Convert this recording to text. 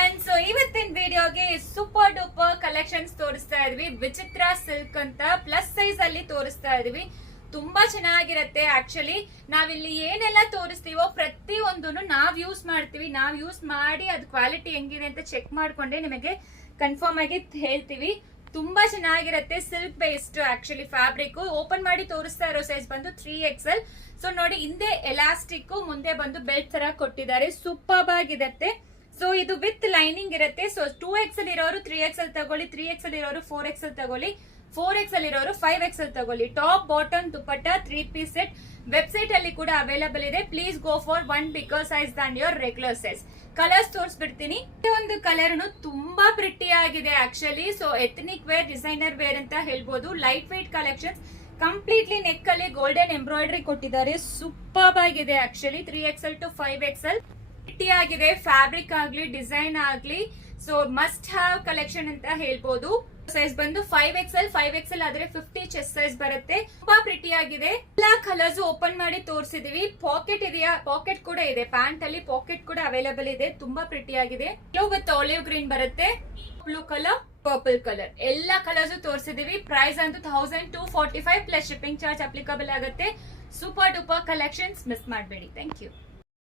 Everyone, so ಇವತ್ತಿನ ವಿಡಿಯೋಗೆ super duper collections ತೋರಿಸ್ತಾ ಇದೀವಿ. ವಿಚಿತ್ರ ಸಿಲ್ಕ್ ಅಂತ ಪ್ಲಸ್ ಸೈಜ್ ಅಲ್ಲಿ ತೋರಿಸ್ತಾ ಇದೀವಿ. ತುಂಬಾ ಚೆನ್ನಾಗಿರತ್ತೆ. ಆಕ್ಚುಲಿ ನಾವಿಲ್ಲಿ ಏನೆಲ್ಲ ತೋರಿಸ್ತೀವೋ ಪ್ರತಿಯೊಂದನ್ನು ನಾವ್ ಯೂಸ್ ಮಾಡ್ತೀವಿ. ನಾವ್ ಯೂಸ್ ಮಾಡಿ ಅದ್ ಕ್ವಾಲಿಟಿ ಹೆಂಗಿದೆ ಅಂತ ಚೆಕ್ ಮಾಡ್ಕೊಂಡೆ ನಿಮಗೆ ಕನ್ಫರ್ಮ್ ಆಗಿ ಹೇಳ್ತೀವಿ. ತುಂಬಾ ಚೆನ್ನಾಗಿರತ್ತೆ. Silk based actually fabric. Open ಮಾಡಿ ತೋರಿಸ್ತಾ ಇರೋ ಸೈಜ್ ಬಂದು 3XL. ಸೊ ನೋಡಿ, ಹಿಂದೆ ಎಲಾಸ್ಟಿಕ್, ಮುಂದೆ ಬಂದು ಬೆಲ್ಟ್ ತರ ಕೊಟ್ಟಿದ್ದಾರೆ. ಸೂಪರ್ ಆಗಿರುತ್ತೆ. ಸೊ ಇದು ವಿತ್ ಲೈನಿಂಗ್ ಇರುತ್ತೆ. ಸೊ 2XL ಇರೋರು 3XL ತಗೊಳ್ಳಿ, 3XL ಇರೋರು 4XL ತಗೊಳ್ಳಿ, 4XL ಇರೋರು 5XL ತಗೊಳ್ಳಿ. Top bottom dupatta 3 piece set website ಅಲ್ಲಿ ಕೂಡ ಅವೈಲಬಲ್ ಇದೆ. Please go for 1 bigger size than your regular size. Colours ತೋರಿಸ್ಬಿಡ್ತೀನಿ. ಒಂದು ಕಲರ್ ತುಂಬಾ ಪ್ರಿಟಿ ಆಗಿದೆ actually. So ethnic wear, designer wear ಅಂತ ಹೇಳ್ಬೋದು. Light weight collections. Completely neck ಅಲ್ಲಿ ಗೋಲ್ಡನ್ ಎಂಬ್ರಾಯ್ಡರಿ ಕೊಟ್ಟಿದ್ದಾರೆ. ಸೂಪರ್ ಆಗಿದೆ ಆಕ್ಚುಲಿ. 3XL ಟು 5XL ಆಗಿದೆ. ಫ್ಯಾಬ್ರಿಕ್ ಆಗ್ಲಿ, ಡಿಸೈನ್ ಆಗ್ಲಿ, ಸೊ ಮಸ್ಟ್ ಹ್ಯಾವ್ ಕಲೆಕ್ಷನ್ ಅಂತ ಹೇಳ್ಬೋದು. ಸೈಜ್ ಬಂದು 5XL ಆದ್ರೆ 50 ಚೆಸ್ಟ್ ಸೈಜ್ ಬರುತ್ತೆ. ತುಂಬಾ ಪ್ರಿಟಿ ಆಗಿದೆ. ಎಲ್ಲಾ ಕಲರ್ಸ್ ಓಪನ್ ಮಾಡಿ ತೋರಿಸಿದೀವಿ. ಪಾಕೆಟ್ ಇದೆಯಾ? ಪಾಕೆಟ್ ಕೂಡ ಇದೆ. ಪ್ಯಾಂಟ್ ಅಲ್ಲಿ ಪಾಕೆಟ್ ಕೂಡ ಅವೈಲಬಲ್ ಇದೆ. ತುಂಬಾ ಪ್ರಿಟಿ ಆಗಿದೆ. ವಿತ್ ಆಲಿವ್ ಗ್ರೀನ್ ಬರುತ್ತೆ, ಬ್ಲೂ ಕಲರ್, ಪರ್ಪಲ್ ಕಲರ್, ಎಲ್ಲಾ ಕಲರ್ಸ್ ತೋರಿಸಿದೀವಿ. ಪ್ರೈಸ್ ಅಂತೂ 1245 ಪ್ಲಸ್ ಶಿಪ್ಪಿಂಗ್ ಚಾರ್ಜ್ ಅಪ್ಲಿಕಬಲ್ ಆಗುತ್ತೆ. ಸೂಪರ್ ಡೂಪರ್ ಕಲೆಕ್ಷನ್ಸ್ ಮಿಸ್ ಮಾಡಬೇಡಿ. Thank you.